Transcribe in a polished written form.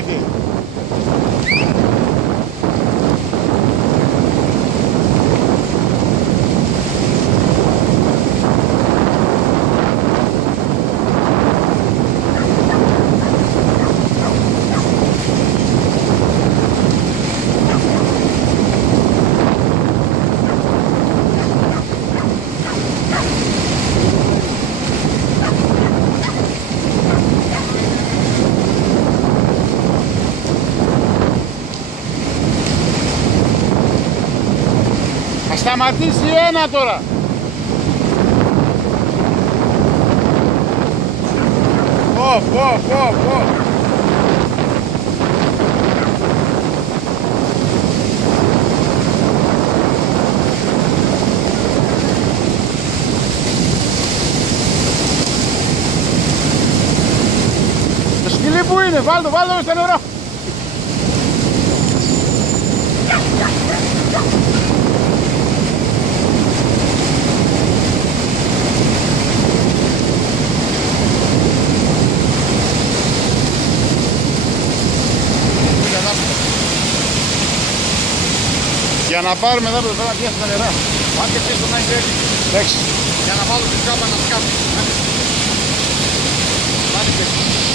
γίνεται. Θα σταματήσει ένα τώρα. Πω. Το σκυλί που είναι, βάλ' το μες στο νερό. Για να πάρουμε εδώ το τώρα πιάσει τα νερά. Πάτε πίσω να είσαι έτοιμοι. Εντάξει. Για να βάλω την κάπα να σκάφει. Πάτε πίσω.